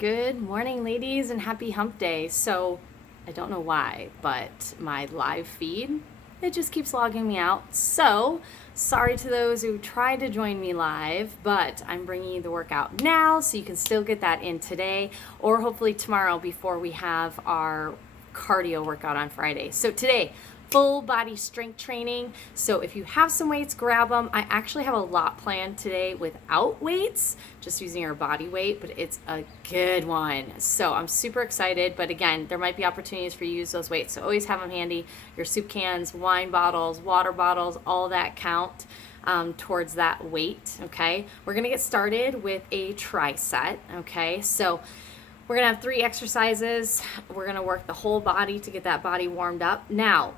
Good morning, ladies, and happy hump day. So, I don't know why, but my live feed, it just keeps logging me out. So, sorry to those who tried to join me live, but I'm bringing you the workout now so you can still get that in today or hopefully tomorrow before we have our cardio workout on Friday. So, today, full body strength training. So if you have some weights, grab them. I actually have a lot planned today without weights, just using our body weight, but it's a good one. So I'm super excited. But again, there might be opportunities for you to use those weights. So always have them handy. Your soup cans, wine bottles, water bottles, all that count towards that weight. Okay. We're going to get started with a tricep. Okay. So we're going to have 3 exercises. We're going to work the whole body to get that body warmed up. Now,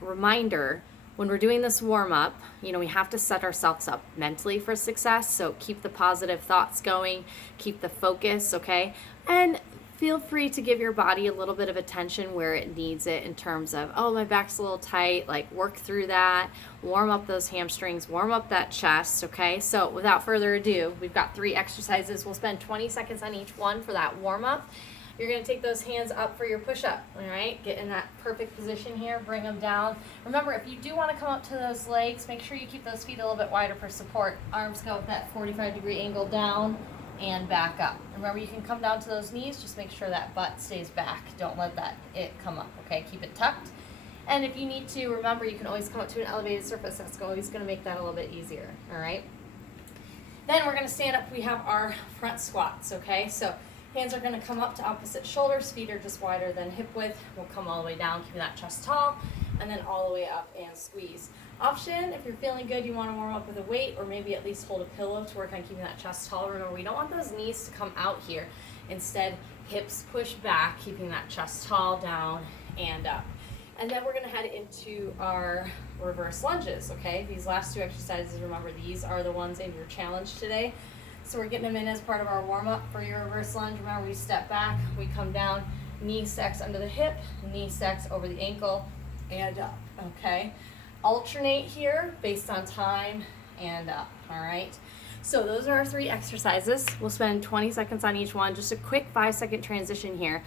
reminder, when we're doing this warm-up, we have to set ourselves up mentally for success. So keep the positive thoughts going, keep the focus, okay? And feel free to give your body a little bit of attention where it needs it in terms of, oh, my back's a little tight, like work through that, warm up those hamstrings, warm up that chest, okay? So without further ado, we've got 3 exercises. We'll spend 20 seconds on each one for that warm-up. You're going to take those hands up for your push-up, all right? Get in that perfect position here, bring them down. Remember, if you do want to come up to those legs, make sure you keep those feet a little bit wider for support. Arms go with that 45-degree angle down and back up. Remember, you can come down to those knees, just make sure that butt stays back. Don't let it come up, okay? Keep it tucked. And if you need to, remember, you can always come up to an elevated surface. That's always going to make that a little bit easier, all right? Then we're going to stand up. We have our front squats, okay? So hands are going to come up to opposite shoulders. Feet are just wider than hip width. We'll come all the way down, keeping that chest tall, and then all the way up and squeeze. Option, if you're feeling good, you want to warm up with a weight or maybe at least hold a pillow to work on keeping that chest tall. Remember, we don't want those knees to come out here. Instead, hips push back, keeping that chest tall, down and up. And then we're going to head into our reverse lunges, okay? These last 2 exercises, remember, these are the ones in your challenge today. So we're getting them in as part of our warm-up for your reverse lunge. Remember, we step back, we come down, knee stacks under the hip, knee stacks over the ankle, and up, okay? Alternate here based on time and up, all right? So those are our 3 exercises. We'll spend 20 seconds on each one. Just a quick 5-second transition here.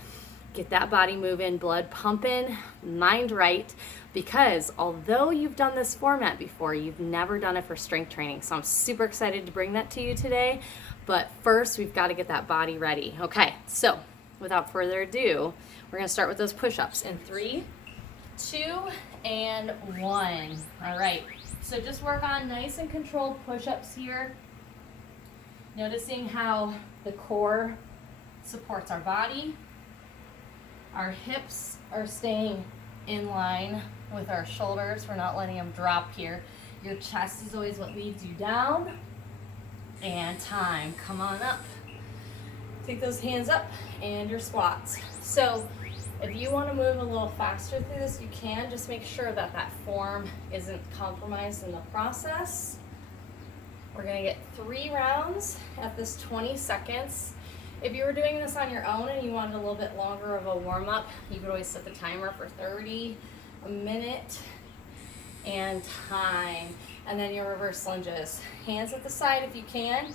Get that body moving, blood pumping, mind right, because although you've done this format before, you've never done it for strength training. So I'm super excited to bring that to you today. But first, we've got to get that body ready. Okay, so without further ado, we're going to start with those push-ups in 3, 2, and 1. All right, so just work on nice and controlled push-ups here. Noticing how the core supports our body. Our hips are staying in line with our shoulders. We're not letting them drop here. Your chest is always what leads you down. And time. Come on up. Take those hands up and your squats. So if you want to move a little faster through this, you can. Just make sure that that form isn't compromised in the process. We're going to get 3 rounds at this 20 seconds. If you were doing this on your own and you wanted a little bit longer of a warm-up, you could always set the timer for 30, a minute, and time. And then your reverse lunges. Hands at the side if you can,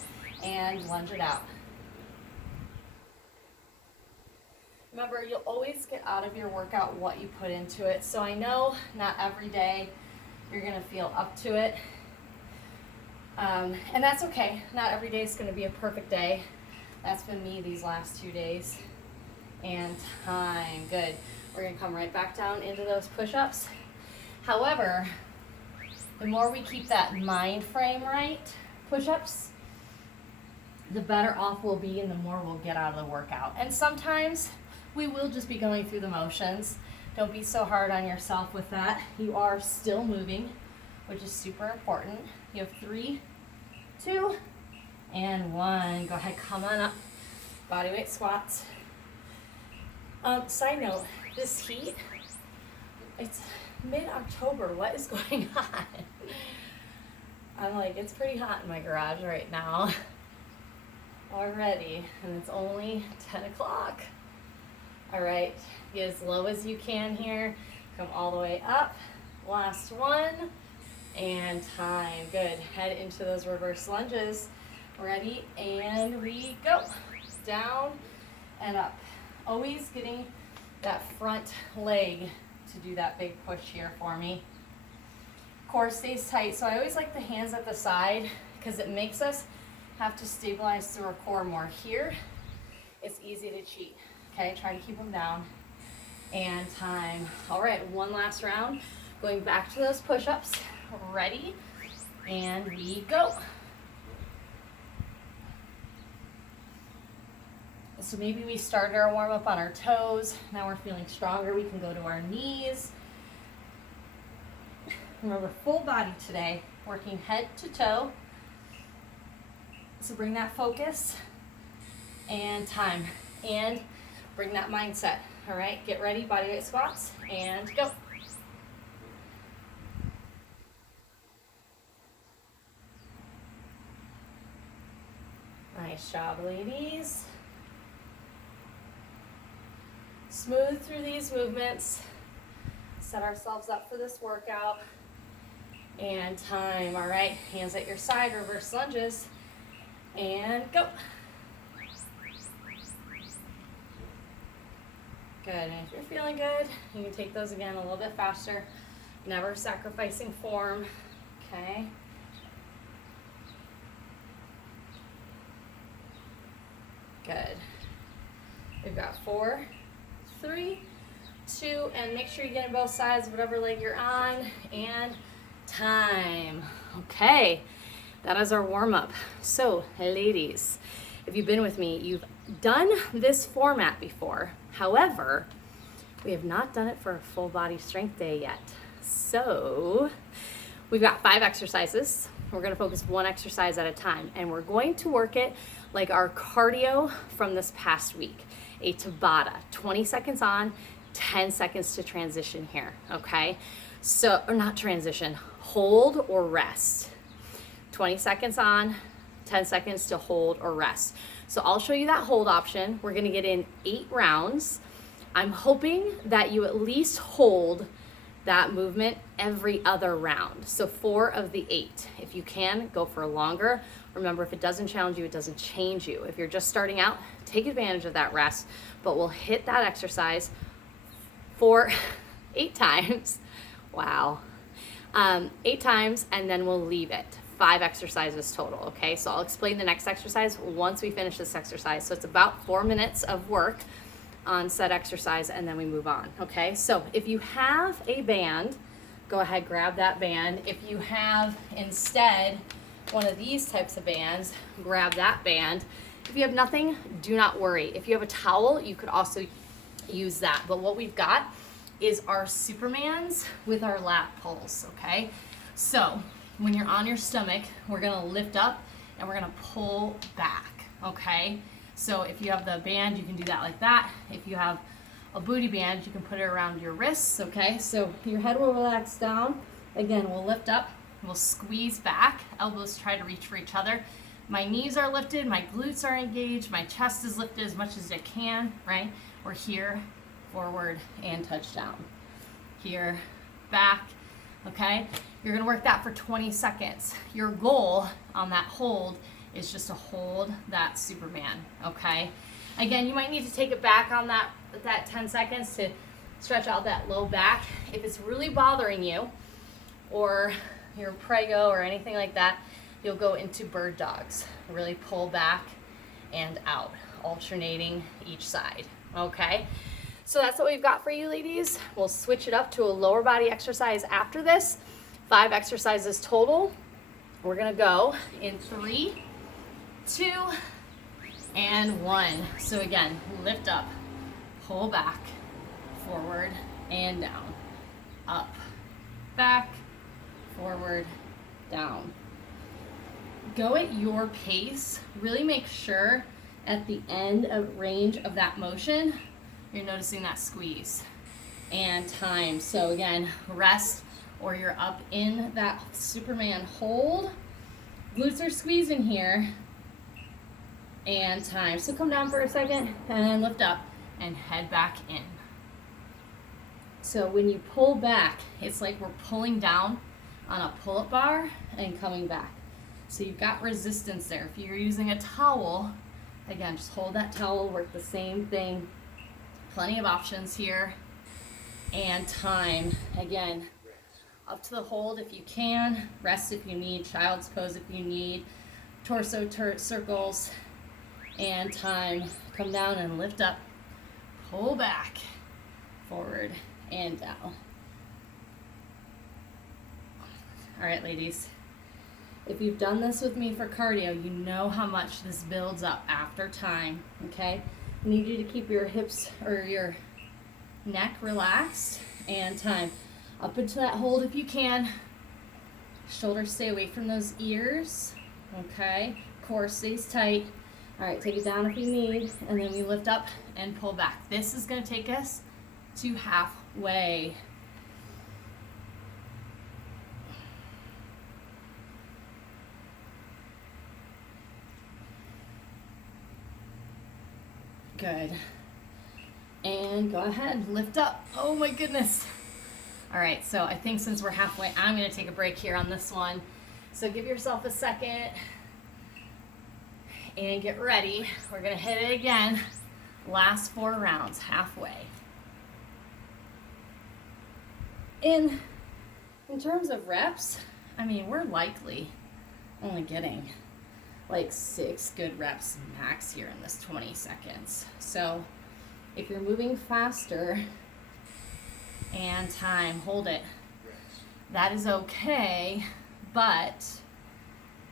and lunge it out. Remember, you'll always get out of your workout what you put into it. So I know not every day you're going to feel up to it. And that's okay. Not every day is going to be a perfect day. That's been me these last 2 days. And time. Good. We're going to come right back down into those push-ups. However, the more we keep that mind frame right, push-ups, the better off we'll be and the more we'll get out of the workout. And sometimes we will just be going through the motions. Don't be so hard on yourself with that. You are still moving, which is super important. You have 3, 2, and 1. Go ahead, come on up. Bodyweight squats. Side note, this heat, it's mid-October. What is going on? I'm like, it's pretty hot in my garage right now already, and it's only 10 o'clock. All right, get as low as you can here. Come all the way up. Last one. And time. Good. Head into those reverse lunges. Ready, and we go. Down and up. Always getting that front leg to do that big push here for me. Core stays tight, so I always like the hands at the side because it makes us have to stabilize through our core more. Here, it's easy to cheat. Okay, try to keep them down. And time. All right, one last round. Going back to those push-ups. Ready? And we go. So maybe we started our warm-up on our toes. Now we're feeling stronger. We can go to our knees. Remember, full body today, working head to toe. So bring that focus and time. And bring that mindset. All right, get ready, bodyweight squats, and go. Nice job, ladies. Smooth through these movements. Set ourselves up for this workout. And time, all right. Hands at your side, reverse lunges. And go. Good, and if you're feeling good, you can take those again a little bit faster. Never sacrificing form, okay? Good. We've got 4, 3, 2, and make sure you get on both sides, whatever leg you're on, and time. Okay, that is our warm-up. So, ladies, if you've been with me, you've done this format before. However, we have not done it for a full body strength day yet. So, we've got 5 exercises. We're going to focus one exercise at a time, and we're going to work it like our cardio from this past week. A Tabata, 20 seconds on, 10 seconds to transition here, okay? So, or not transition, hold or rest. 20 seconds on, 10 seconds to hold or rest. So I'll show you that hold option. We're gonna get in 8 rounds. I'm hoping that you at least hold that movement every other round. So 4 of the 8. If you can, go for longer. Remember, if it doesn't challenge you, it doesn't change you. If you're just starting out, take advantage of that rest, but we'll hit that exercise for 8 times. Wow. 8 times, and then we'll leave it. 5 exercises total, okay? So I'll explain the next exercise once we finish this exercise. So it's about 4 minutes of work on said exercise, and then we move on, okay? So if you have a band, go ahead, grab that band. If you have instead one of these types of bands, grab that band. If you have nothing, do not worry. If you have a towel, you could also use that. But what we've got is our Supermans with our lat pulls, okay? So when you're on your stomach, we're gonna lift up and we're gonna pull back, okay? So if you have the band, you can do that like that. If you have a booty band, you can put it around your wrists, okay? So your head will relax down. Again, we'll lift up, we'll squeeze back, elbows try to reach for each other. My knees are lifted, my glutes are engaged, my chest is lifted as much as I can, right? We're here, forward, and touchdown. Here, back, okay? You're gonna work that for 20 seconds. Your goal on that hold is just to hold that Superman, okay? Again, you might need to take it back on that 10 seconds to stretch out that low back. If it's really bothering you, or you're prego or anything like that, you'll go into bird dogs. Really pull back and out, alternating each side, okay? So that's what we've got for you, ladies. We'll switch it up to a lower body exercise after this. 5 exercises total. We're gonna go in 3, 2, and 1. So again, lift up, pull back, forward and down, up, back, forward, down. Go at your pace. Really make sure at the end of range of that motion, you're noticing that squeeze and time. So again, rest, or you're up in that Superman hold. Glutes are squeezing here, and time. So come down for a second and lift up and head back in. So when you pull back, it's like we're pulling down on a pull-up bar and coming back. So you've got resistance there. If you're using a towel, Again, just hold that towel, work the same thing. Plenty of options here. And time. Again, up to the hold if you can, rest if you need, child's pose if you need, torso circles, and time. Come down and lift up, pull back, forward, and down. All right, ladies. If you've done this with me for cardio, you know how much this builds up after time, okay? I need you to keep your hips or your neck relaxed, and time. Up into that hold if you can. Shoulders stay away from those ears, okay? Core stays tight. All right, take it down if you need, and then we lift up and pull back. This is gonna take us to halfway. Good. And go ahead, lift up. Oh my goodness. All right, so I think since we're halfway, I'm gonna take a break here on this one. So give yourself a second and get ready. We're gonna hit it again. Last 4 rounds, halfway. In terms of reps, I mean, we're likely only getting like 6 good reps max here in this 20 seconds. So if you're moving faster and time, hold it. That is okay, but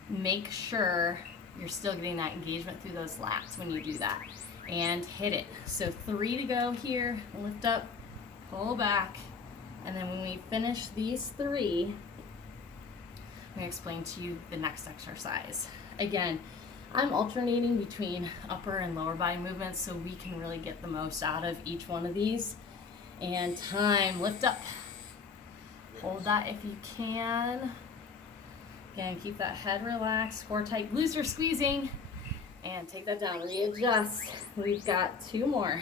make sure you're still getting that engagement through those lats when you do that. And hit it. So 3 to go here, lift up, pull back, and then when we finish these 3, I'm gonna explain to you the next exercise. Again, I'm alternating between upper and lower body movements so we can really get the most out of each one of these. And time, lift up. Hold that if you can. Again, keep that head relaxed, core tight, glutes are squeezing. And take that down, readjust. We've got 2 more.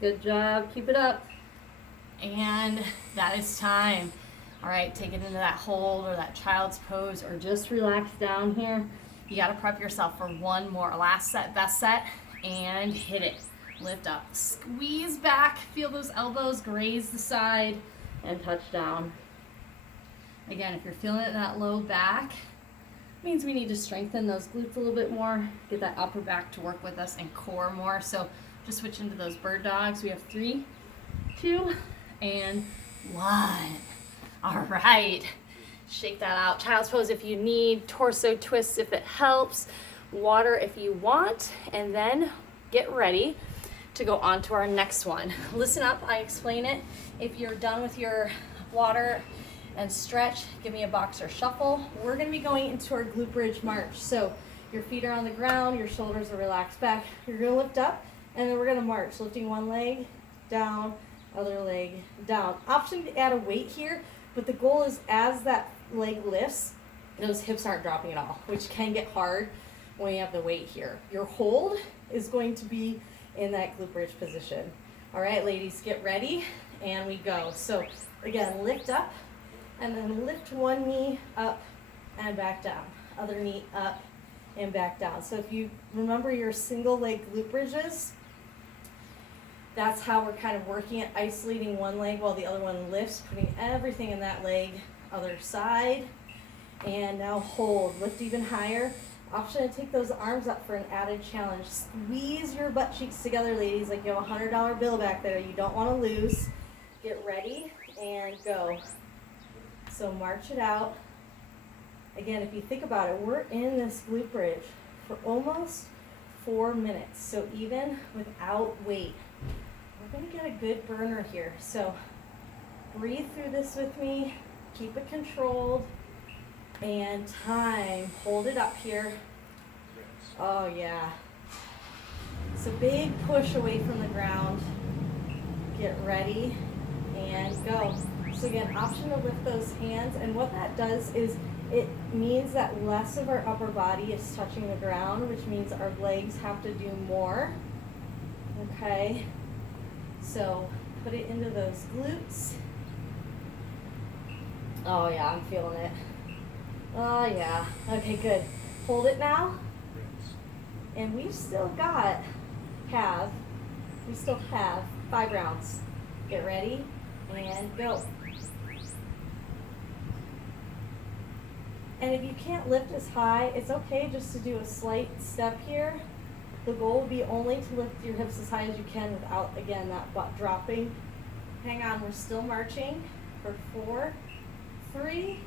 Good job, keep it up. And that is time. All right, take it into that hold or that child's pose or just relax down here. You gotta prep yourself for 1 more. Last set, best set, and hit it. Lift up, squeeze back, feel those elbows graze the side, and touch down. Again, if you're feeling it in that low back, means we need to strengthen those glutes a little bit more, get that upper back to work with us and core more. So just switch into those bird dogs. We have 3, 2, and 1. All right, shake that out. Child's pose if you need, torso twists if it helps, water if you want, and then get ready to go on to our next one. Listen up, I explain it. If you're done with your water and stretch, give me a box or shuffle. We're gonna be going into our glute bridge march. So your feet are on the ground, your shoulders are relaxed back. You're gonna lift up, and then we're gonna march, lifting one leg, down, other leg, down. Option to add a weight here, but the goal is as that leg lifts, those hips aren't dropping at all, which can get hard when you have the weight here. Your hold is going to be in that glute bridge position. All right, ladies, get ready, and we go. So again, lift up, and then lift one knee up and back down. Other knee up and back down. So if you remember your single leg glute bridges, that's how we're kind of working it, isolating one leg while the other one lifts, putting everything in that leg, other side, and now hold, lift even higher. Option to take those arms up for an added challenge. Squeeze your butt cheeks together, ladies, like you have a $100 bill back there. You don't want to lose. Get ready and go. So march it out. Again, if you think about it, we're in this glute bridge for almost 4 minutes. So even without weight, we're going to get a good burner here. So breathe through this with me. Keep it controlled. And time. Hold it up here. Oh, yeah. So big push away from the ground. Get ready and go. So again, option to lift those hands. And what that does is It means that less of our upper body is touching the ground, which means our legs have to do more. Okay, so put it into those glutes. Oh yeah, I'm feeling it. Oh yeah, okay, good. Hold it now. And we still have 5 rounds. Get ready and go. And if you can't lift as high, it's okay just to do a slight step here. The goal will be only to lift your hips as high as you can without, again, that butt dropping. Hang on, we're still marching for 4, 3,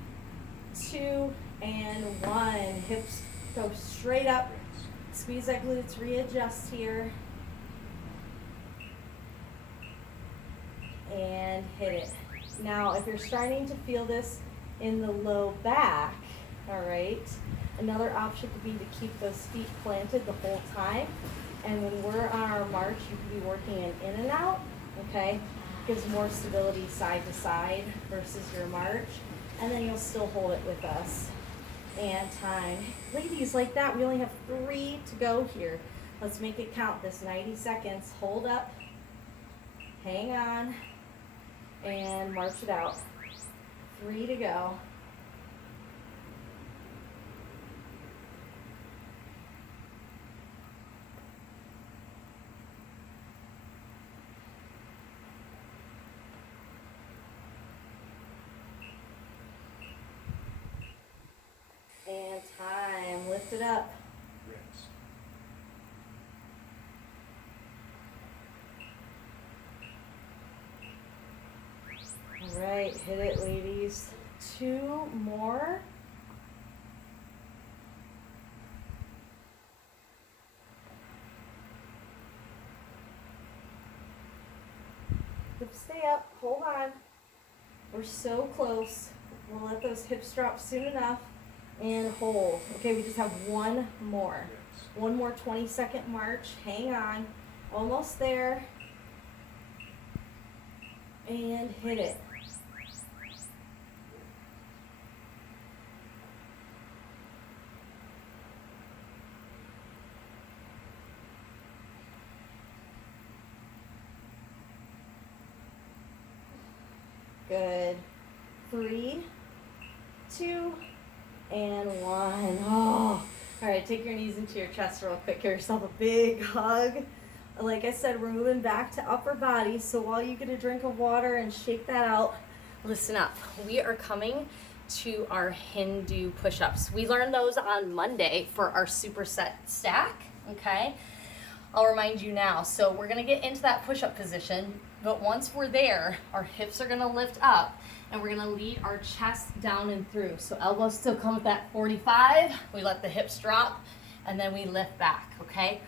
2, and 1. Hips go straight up. Squeeze that glutes, readjust here. And hit it. Now, if you're starting to feel this in the low back, all right, another option could be to keep those feet planted the whole time. And when we're on our march, you could be working in and out, okay? Gives more stability side to side versus your march. And then you'll still hold it with us. And time. Ladies, like that, we only have 3 to go here. Let's make it count, this 90 seconds. Hold up, hang on, and march it out. 3 to go. And time. Lift it up. All right, hit it, ladies. 2 more. Hips stay up. Hold on. We're so close. We'll let those hips drop soon enough. And hold. Okay, we just have 1 more. 1 more 20-second march. Hang on. Almost there. And hit it. Good. 3, 2, and 1. Oh. All right, take your knees into your chest real quick. Give yourself a big hug. Like I said, we're moving back to upper body. So while you get a drink of water and shake that out, listen up. We are coming to our Hindu push-ups. We learned those on Monday for our superset stack, okay? I'll remind you now. So we're gonna get into that push-up position, but once we're there, our hips are gonna lift up and we're gonna lead our chest down and through. So elbows still come with that 45. We let the hips drop and then we lift back, okay?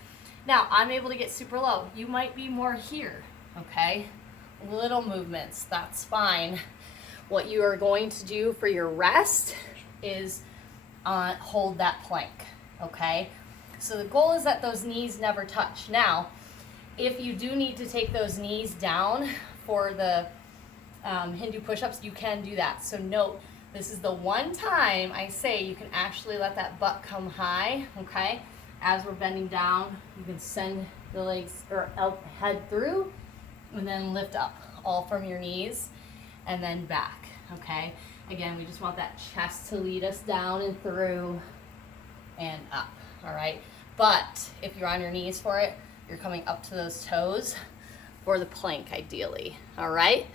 Now, I'm able to get super low. You might be more here, okay? Little movements, that's fine. What you are going to do for your rest is hold that plank, okay? So the goal is that those knees never touch. Now, if you do need to take those knees down for the Hindu push-ups, you can do that. So note, this is the one time I say you can actually let that butt come high, okay? As we're bending down, you can send the legs or head through and then lift up, all from your knees and then back, okay? Again, we just want that chest to lead us down and through and up, all right? But if you're on your knees for it, you're coming up to those toes for the plank, ideally, all right?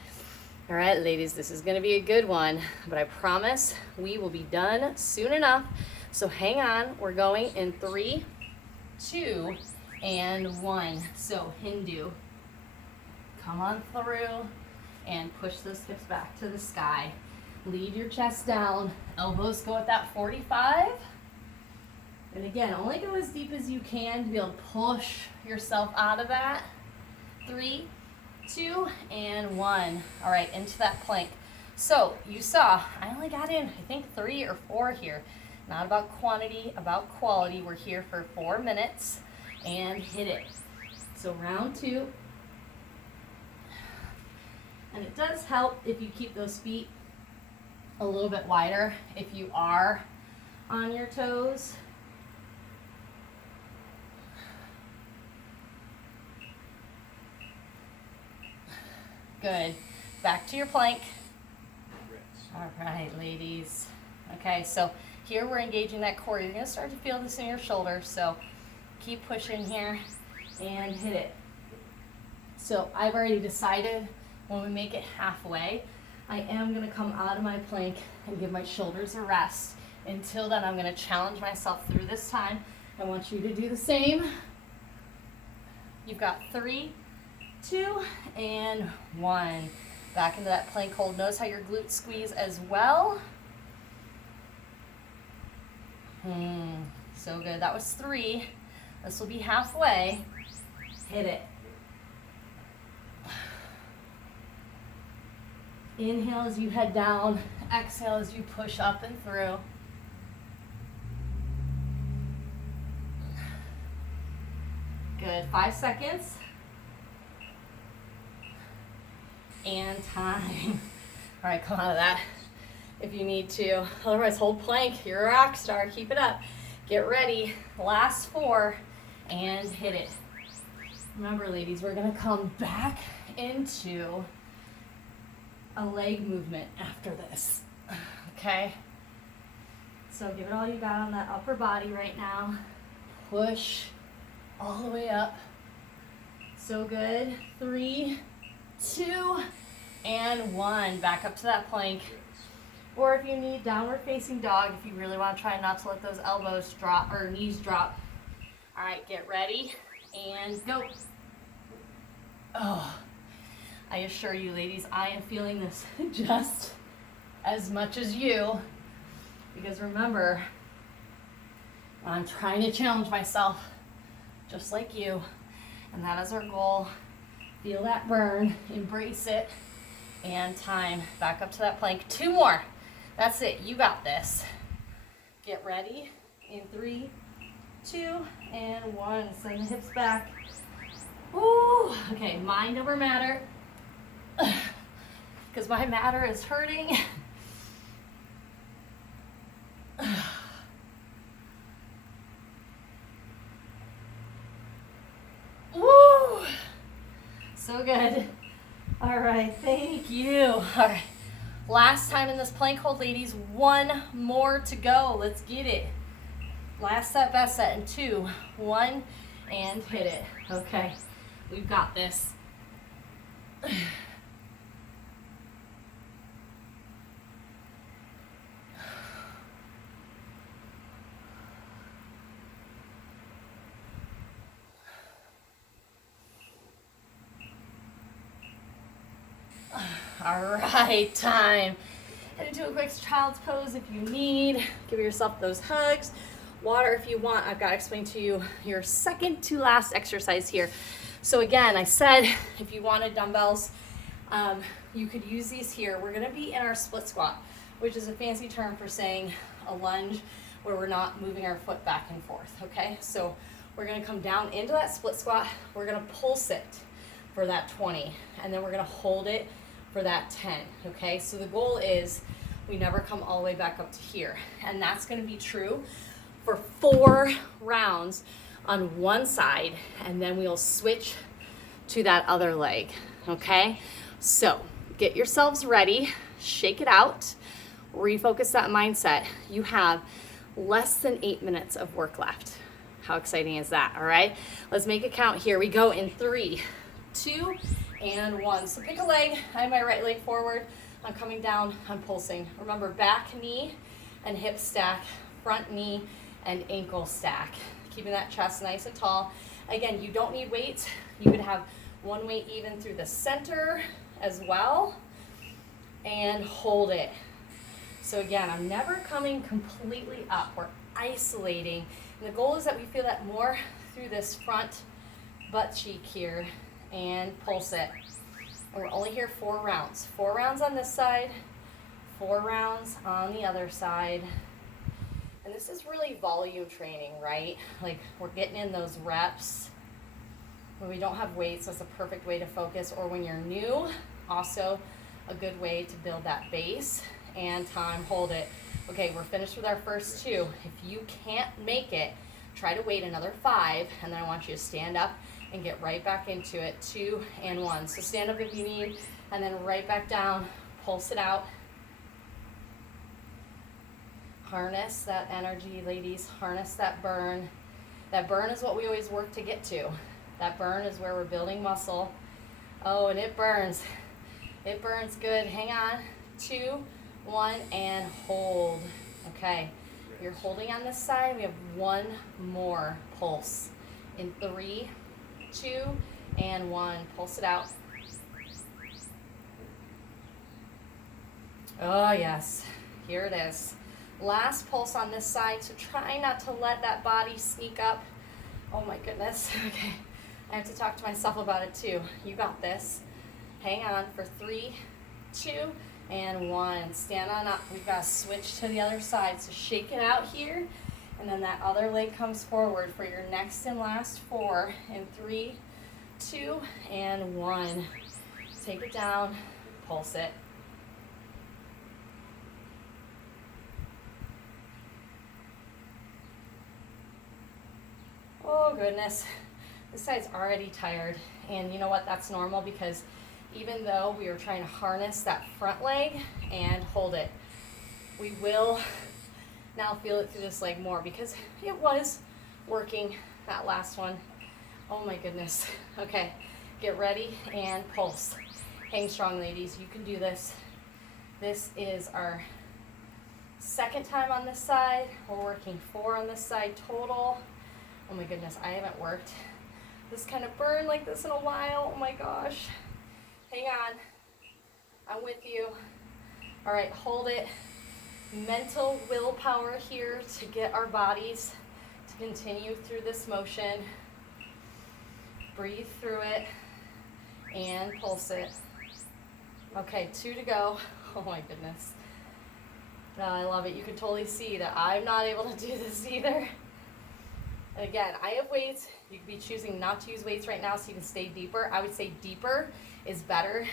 All right, ladies, this is gonna be a good one, but I promise we will be done soon enough. So hang on, we're going in 3, 2, and 1. So Hindu, come on through and push those hips back to the sky. Lead your chest down, elbows go at that 45. And again, only go as deep as you can to be able to push yourself out of that. 3, 2, and 1. All right, into that plank. So you saw, I only got in, I think 3 or 4 here. Not about quantity, about quality. We're here for 4 minutes and hit it. So round 2. And it does help if you keep those feet a little bit wider if you are on your toes. Good. Back to your plank. All right, ladies. Okay, so here we're engaging that core. You're going to start to feel this in your shoulders, so keep pushing here and hit it. So I've already decided when we make it halfway, I am going to come out of my plank and give my shoulders a rest. Until then, I'm going to challenge myself through this time. I want you to do the same. You've got 3, 2, and 1. Back into that plank hold. Notice how your glutes squeeze as well. So good. That was 3. This will be halfway. Hit it. Inhale as you head down. Exhale as you push up and through. Good. 5 seconds. And time. All right, come out of that if you need to. Otherwise, hold plank. You're a rock star. Keep it up. Get ready. Last 4 and hit it. Remember, ladies, we're going to come back into a leg movement after this. Okay? So give it all you got on that upper body right now. Push all the way up. So good. 3, 2, and 1. Back up to that plank. Or if you need downward facing dog, if you really want to try not to let those elbows drop or knees drop. All right, get ready and go. Oh, I assure you, ladies, I am feeling this just as much as you. Because remember, I'm trying to challenge myself just like you. And that is our goal. Feel that burn, embrace it, and time. Back up to that plank. 2 more. That's it. You got this. Get ready in 3, 2, and 1. Send the hips back. Ooh. Okay, mind over matter. Because my matter is hurting. Woo! So good. All right, thank you. All right, last time in this plank hold, ladies. 1 more to go. Let's get it. Last set, best set in 2, 1, and hit it. Okay, we've got this. All right, time. Head into a quick child's pose if you need. Give yourself those hugs. Water if you want. I've got to explain to you your second to last exercise here. So again, I said if you wanted dumbbells, you could use these here. We're going to be in our split squat, which is a fancy term for saying a lunge where we're not moving our foot back and forth, okay? So we're going to come down into that split squat. We're going to pulse it for that 20, and then we're going to hold it for that 10, okay? So the goal is we never come all the way back up to here. And that's gonna be true for 4 rounds on one side, and then we'll switch to that other leg, okay? So get yourselves ready, shake it out, refocus that mindset. You have less than 8 minutes of work left. How exciting is that, all right? Let's make it count. Here we go in 3, 2, and 1. So pick a leg. I have my right leg forward. I'm coming down. I'm pulsing. Remember, back knee and hip stack, front knee and ankle stack. Keeping that chest nice and tall. Again, you don't need weights. You could have one weight even through the center as well. And hold it. So again, I'm never coming completely up. We're isolating. And the goal is that we feel that more through this front butt cheek here. And pulse it. And we're only here 4 rounds. 4 rounds on this side, 4 rounds on the other side. And this is really volume training, right? Like we're getting in those reps. When we don't have weights, that's a perfect way to focus. Or when you're new, also a good way to build that base and time, hold it. Okay, we're finished with our first 2. If you can't make it, try to wait another 5, and then I want you to stand up and get right back into it. 2 and 1. So stand up if you need, and then right back down, pulse it out. Harness that energy, ladies, harness that burn. That burn is what we always work to get to. That burn is where we're building muscle. Oh, and it burns. It burns good. Hang on. 2, 1, and hold. Okay, you're holding on this side. We have 1 more pulse. In 3, 2, and 1. Pulse it out. Oh, yes. Here it is. Last pulse on this side, so try not to let that body sneak up. Oh my goodness. Okay, I have to talk to myself about it too. You got this. Hang on for 3, 2, and 1. Stand on up. We've got to switch to the other side. So shake it out here, and then that other leg comes forward for your next and last 4. In 3, 2, and 1. Take it down, pulse it. Oh goodness, this side's already tired, and you know what, that's normal, because even though we were trying to harness that front leg and hold it, we will now feel it through this leg more, because it was working, that last one. Oh my goodness. Okay, get ready and pulse. Hang strong, ladies, you can do this. This is our second time on this side. We're working 4 on this side total. Oh my goodness, I haven't worked this kind of burn like this in a while. Oh my gosh. Hang on. I'm with you. All right, hold it. Mental willpower here to get our bodies to continue through this motion. Breathe through it and pulse it. Okay, 2 to go. Oh my goodness. No, I love it. You can totally see that I'm not able to do this either. And again, I have weights. You could be choosing not to use weights right now so you can stay deeper. I would say deeper is better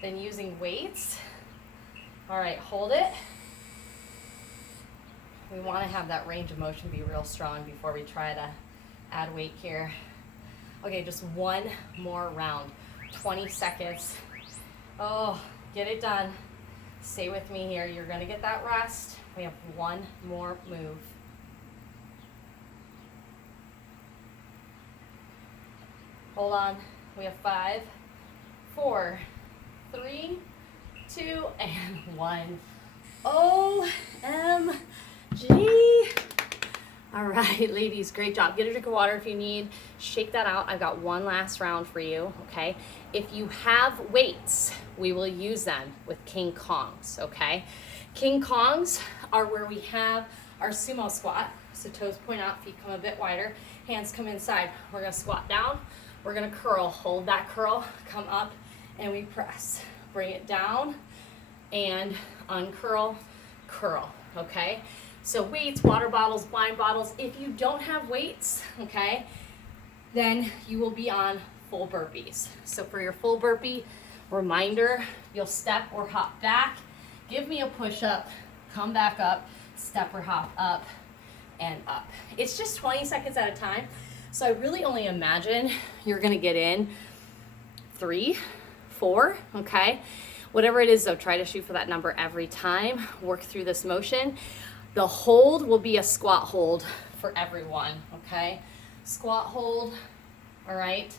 than using weights. All right, hold it. We want to have that range of motion be real strong before we try to add weight here. Okay, just 1 more round. 20 seconds. Oh, get it done. Stay with me here. You're going to get that rest. We have 1 more move. Hold on. We have 5, 4, 3, 2, and 1. OMG. All right, ladies, great job. Get a drink of water if you need. Shake that out. I've got 1 last round for you, okay? If you have weights, we will use them with King Kongs, okay? King Kongs are where we have our Sumo Squat. So toes point out, feet come a bit wider, hands come inside. We're gonna squat down. We're gonna curl, hold that curl, come up, and we press. Bring it down, and uncurl, curl, okay? So weights, water bottles, wine bottles. If you don't have weights, okay, then you will be on full burpees. So for your full burpee, reminder, you'll step or hop back, give me a push-up, come back up, step or hop up, and up. It's just 20 seconds at a time. So I really only imagine you're gonna get in 3, 4, okay? Whatever it is though, try to shoot for that number every time. Work through this motion. The hold will be a squat hold for everyone, okay? Squat hold, all right?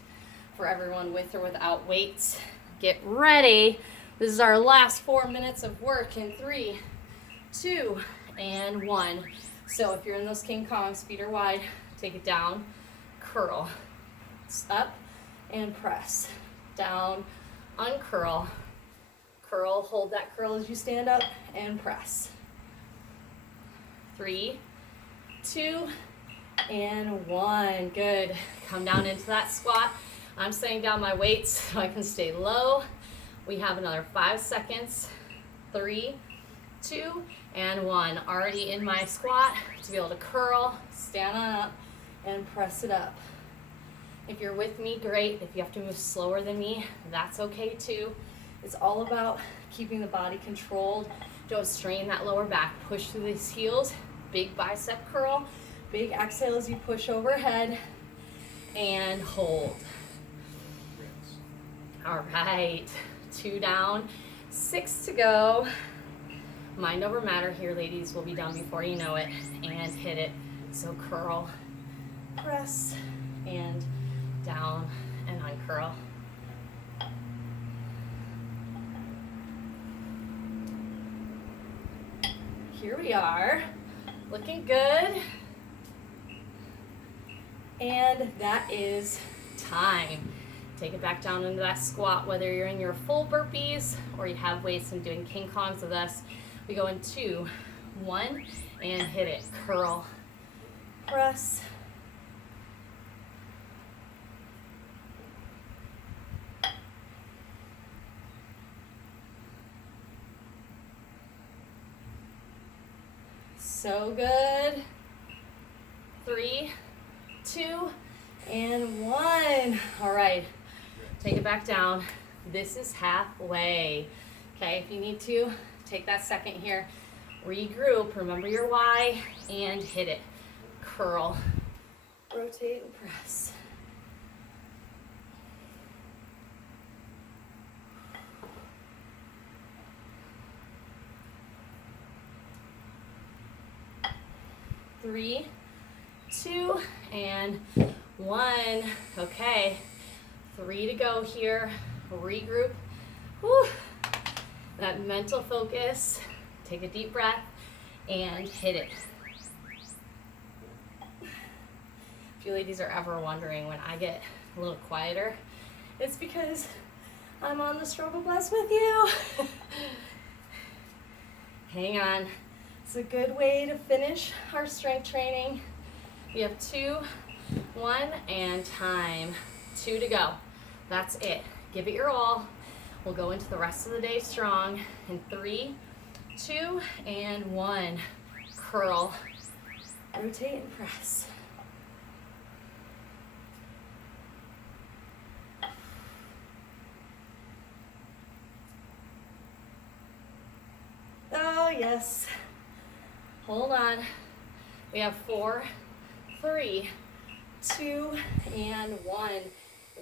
For everyone with or without weights. Get ready. This is our last 4 minutes of work in 3, 2, and 1. So if you're in those King Kongs, feet are wide, take it down. Curl, up and press, down, uncurl, curl, hold that curl as you stand up and press. 3, 2, and 1, good. Come down into that squat. I'm setting down my weights so I can stay low. We have another 5 seconds, 3, 2, and 1. Already in my squat to be able to curl, stand on up, and press it up. If you're with me, great. If you have to move slower than me, that's okay too. It's all about keeping the body controlled Don't strain that lower back. Push through these heels. Big bicep curl. Big exhale as you push overhead. And hold. All right. 2 down, 6 to go. Mind over matter here, ladies. We'll be done before you know it. And hit it. So curl, press, and down and uncurl. Here we are, looking good. And that is time. Take it back down into that squat, whether you're in your full burpees or you have weights and doing King Kongs with us. We go in 2, 1, and hit it. Curl, press, so good. 3, 2, and 1. All right, take it back down. This is halfway. Okay, if you need to, take that second here. Regroup, remember your why, and hit it. Curl, rotate, and press. Three, 2, and 1. Okay, 3 to go here. Regroup. Whew. That mental focus. Take a deep breath and hit it. If you ladies are ever wondering when I get a little quieter, it's because I'm on the struggle bus with you. Hang on. It's a good way to finish our strength training. We have 2, 1, and time. 2 to go. That's it. Give it your all. We'll go into the rest of the day strong. In 3, 2, and 1. Curl, rotate, and press. Oh, yes. Hold on. We have 4, 3, 2, and 1.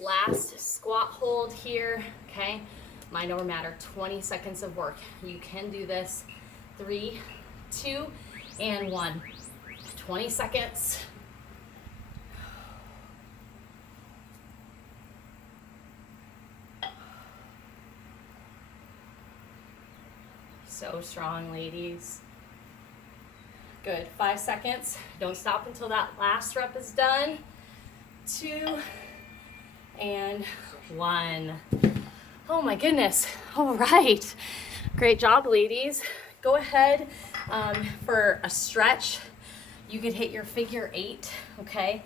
Last squat hold here, okay? Mind over matter, 20 seconds of work. You can do this. 3, 2, and 1. 20 seconds. So strong, ladies. Good, 5 seconds. Don't stop until that last rep is done. 2, and 1. Oh my goodness. All right. Great job, ladies. Go ahead for a stretch. You could hit your figure 8, okay?